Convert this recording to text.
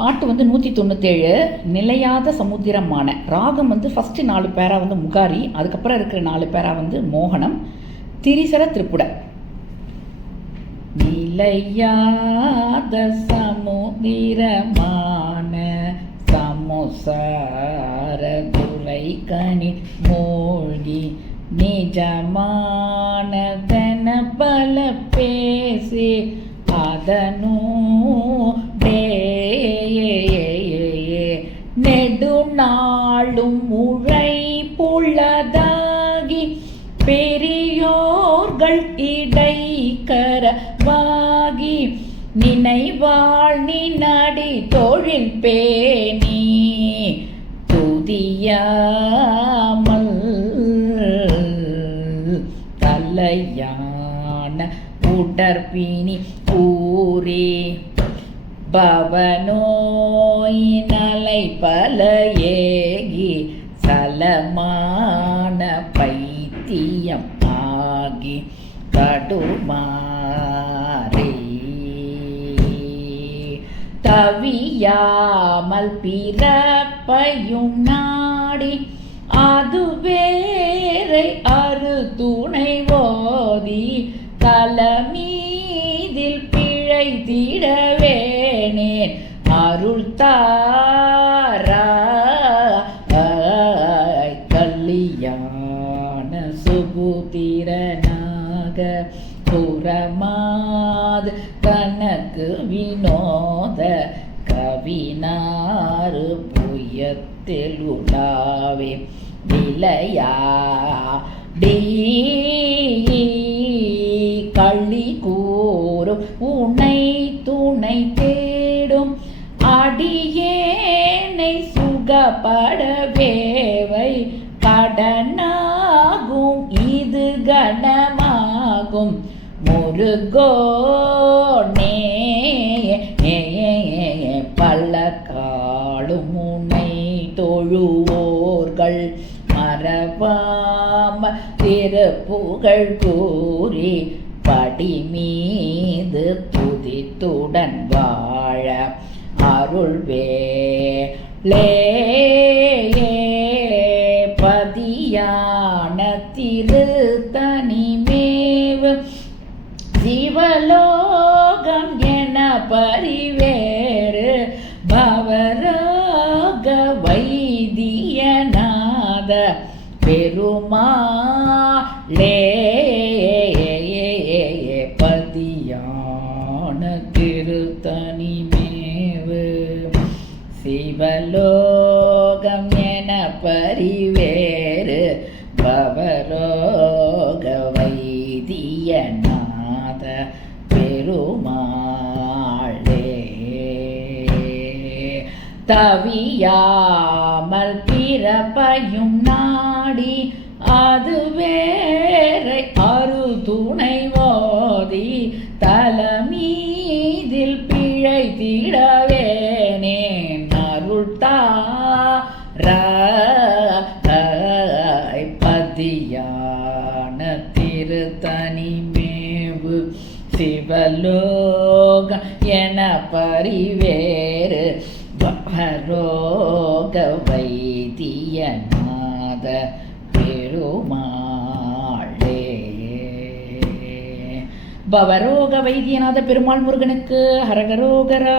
பாட்டு வந்து 197. நிலையாத சமுத்திரமான. ராகம் வந்து ஃபஸ்ட்டு 4 பேரா வந்து முகாரி, அதுக்கப்புறம் இருக்கிற 4 பேரா வந்து மோகனம், திரிசர திரிப்புட. நிலையாத சமுத்திரமான சமுசார துளை கனி மூழ்கி நிஜமானதன பல பேசி அதனூடே நெடுநாளும் உழைப்புள்ளதாகி பெரியோர்கள் இடைக்கரவாகி நினைவாள் நினடி தொழில் பேணி துதியாமல் தலையான உடற்பிணி ஊரே பவனோய் நலை பல ஏகி சலமான பைத்தியம் ஆகி கடுமாறே தவியாமல் பிறப்பையும் நாடி அது வேறை அரு துணை ஓதி தலமீதில் பிழை திடவேனேன் அருள் தாராய் கல்யாண சுபுத்திரனாக புறமாது கணக்கு வினோத கவினாறு புயத்தில் உலாவே நிலையா களி கூறும் உனை துணை தேடும் அடியேனை சுகப்படவேவை கடனாகும் இது கணமாகும் முருகோனே பல்லக்காலும் முனை தொழுவோர்கள் மறவாம திருப்புகழ் கூறி படி மீது துதித்துடன் வாழ அருள்வேளே பதியான திருத்தனிமேவு சிவலோகம் என பரிவேறு பவராக வைத்தியநாத பெருமாளே பதியான திருத்தனிமேவு சிவலோகம் என பரிவேறு பவரோக வைத்தியநாத பெருமாளே தவியாமல் பிறப்பையும் நாடி அது வேறை அரு துணை ஓதி தலமீதில் பிழை திடவேனேன் அருள் தாராய் பதியான திருத்தனிமேவு சிவலோக என பரிவேறு பவரோக வைத்தியநாத பெருமாளே. பவரோக வைத்தியநாத பெருமாள் முருகனுக்கு ஹரகரோகரா.